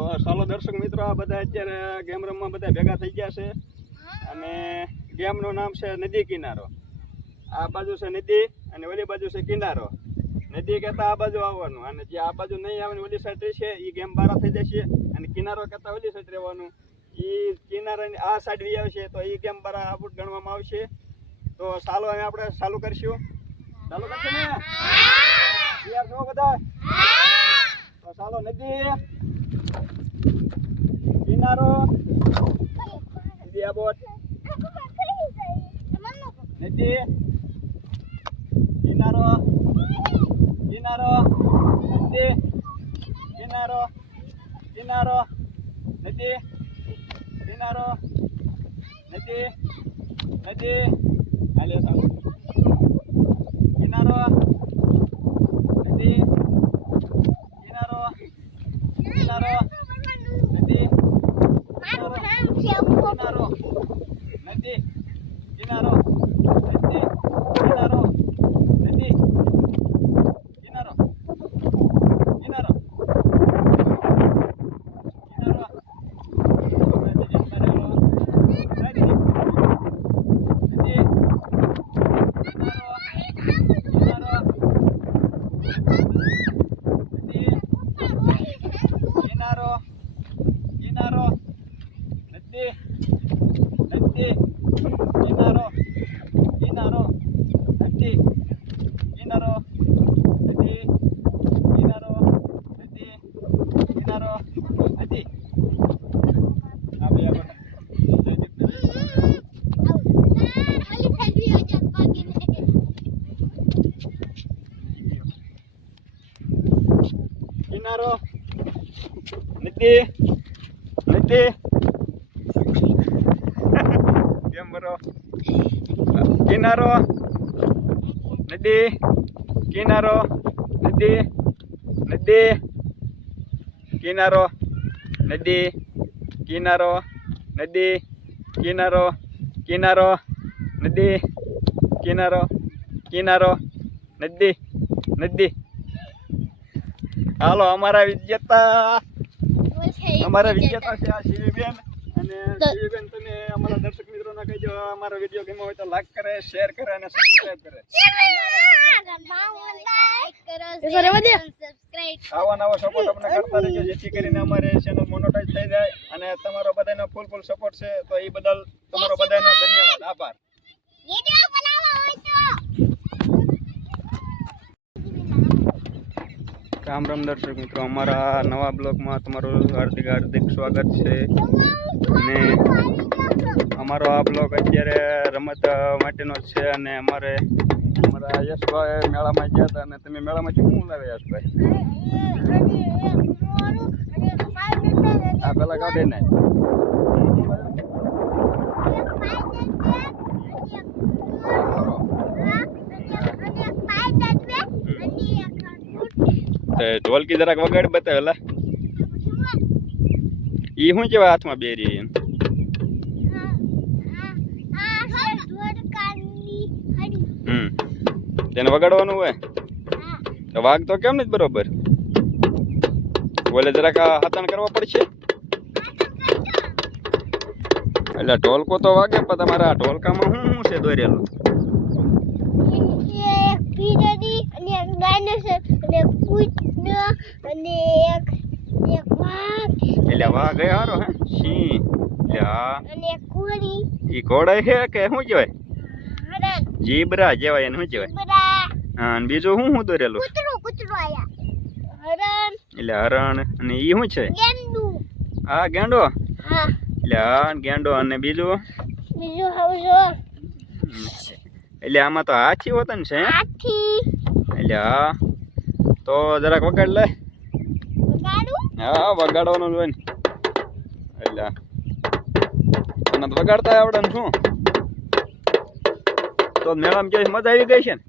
તો ચાલો દર્શક મિત્રો, આ બધા અત્યારે ગેમ રમવા બધા ભેગા થઈ ગયા છે અને ગેમનું નામ છે નદી કિનારો. આ બાજુ છે નદી અને ઓલી બાજુ છે કિનારો. નદી કહેતા આ બાજુ આવવાનું અને જે આ બાજુ નહીં આવે ઓલી સાઈડ છે એ ગેમ બારા થઈ જશે અને કિનારો કહેતા ઓલી સાઈડ રહેવાનું. એ કિનારાની આ સાઈડ વી આવશે તો એ ગેમ બારા આઉટ ગણવામાં આવશે. તો ચાલો હવે આપણે ચાલુ કરશું. ચાલુ કરશે ને? તૈયાર છો બધા? તો ચાલો. નદી કિનારો નદી આ બોટ નદી કિનારો કિનારો નદી કિનારો કિનારો નદી કિનારો નદી નદી હાલે સામે કિનારો નદી કિનારો કિનારો નદી કિનારો નદી કિનારો નદી કિનારો નદી કિનારો કિનારો કિનારો નદી નદી કેમ બરો કિનારો નદી કિનારો નદી નદી કિનારો નદી કિનારો નદી કિનારો કિનારો નદી કિનારો કિનારો નદી નદી. હાલો, અમારા વિજેતા છે આ શિવીબેન. અને શિવીબેન, તમે અમારા દર્શક મિત્રોને કહેજો અમારો વિડીયો ગમ્યો હોય તો લાઈક કરે, શેર કરે અને સબસ્ક્રાઇબ કરે. આવા નવા સપોર્ટ અમને કરતા રહેજો જેથી કરીને અમારી ચેનલ મોનેટાઈઝ થઈ જાય અને તમારો બધાનો ફૂલ સપોર્ટ છે તો એ બદલ તમારો બધાનો ધન્યવાદ, આભાર. રામ રામ દર્શક મિત્રો, અમારા નવા બ્લોગમાં તમારું હાર્દિક સ્વાગત છે. અને અમારો આ બ્લોગ અત્યારે રમત માટેનો જ છે. અને અમારા યશભાઈ મેળામાં ગયા હતા. અને તમે મેળામાંથી શું લાવ્યા યશભાઈ? આ પેલા કાઢે ને ઢોલકી જરાક વગાડ બતાવેલા. ઈ શું કેવાય હાથમાં બેરી એમ? તેને વગાડવાનું હોય તો વાગ તો કેમ નથી બરોબર? બોલે જરાક હાથાણ કરવા પડશે. એટલે ઢોલકો તો વાગે પણ તમારા ઢોલકામાં શું છે દોરેલું? એટલે વાઘ હારો હે સિંહ ઈ ઘોડા છે કે શું કહેવાય? જીબ્રા જેવાય એને શું કહેવાય? હા, અને બીજું શું દોરેલું? એટલે હરણ. અને ઈ શું છે? હા, ગેંડો. એટલે હા, ગેંડો. અને બીજું એટલે આમાં તો હાથી હોતા ને છે. એટલે હા, તો જરાક વગાડ લે. હા, વગાડવાનું હોય ને. એટલે અને વગાડતા આવડે ને શું? તો મેળામાં કેવી મજા આવી ગઈ છે ને?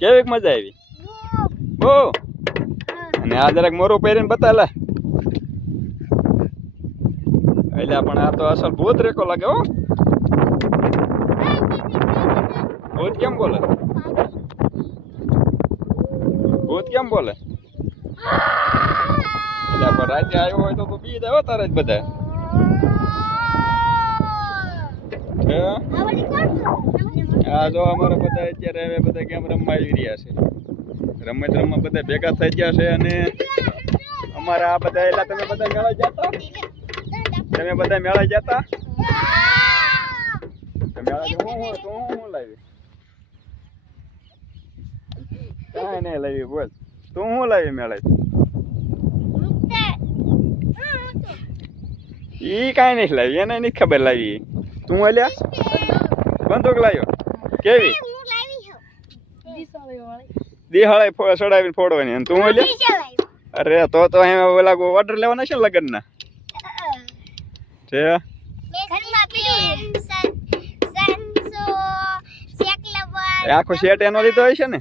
કેવી મજા આવી? બહુ. અને આ જરાક મોરું પહેરીને બતાવે. એટલે પણ આ તો અસલ ભૂત રેકો લાગે હો. ભૂત કેમ બોલે? ભૂત કેમ બોલે? એટલે પણ રાતે આવ્યો હોય તો બી જાય તારે જ બધા હા જો અમારા બધા અત્યારે હવે બધા ગેમ રમવા આવી રહ્યા છે રમત રમવા બધા ભેગા થઈ ગયા છે અને અમારા આ બધા એલા તમે બધા મેળા જતા તમે બધા મેળા જતા મેળા હું લાવી કાંઈ નહીં લાવી બોલ તું શું લાવી મેળા ઈ કાંઈ નહીં લાવી એને નહીં ખબર લાવી તું અલ્યા બંદૂક લાવ્યો કેવી દિહાળે ચડાવીને ફોડવાની અને તું અલ્યા અરે તો ઓલા ઓર્ડર લેવાના છે લગ્ન ના છે આખો સેટ એનો લીધો હોય છે ને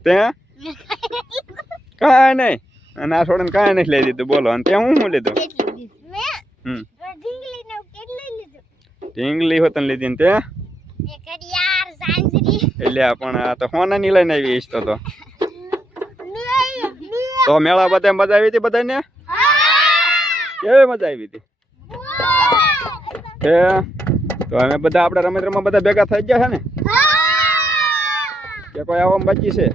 તે કાંઈ નહીં અને આ છોડીને કાંઈ નથી લઈ દીધું બોલો અને ત્યાં હું લીધું ઢીંગલી હોતન લીધી ને તે એટલે પણ આ તો હોનાની લઈને આવી ઈચ્છતો તો મેળા બધા મજા આવી હતી બધાને કેવી મજા આવી હતી તો અમે બધા આપણે રમત રમવા બધા ભેગા થઈ ગયા છે ને કે કોઈ આવવામાં બાકી છે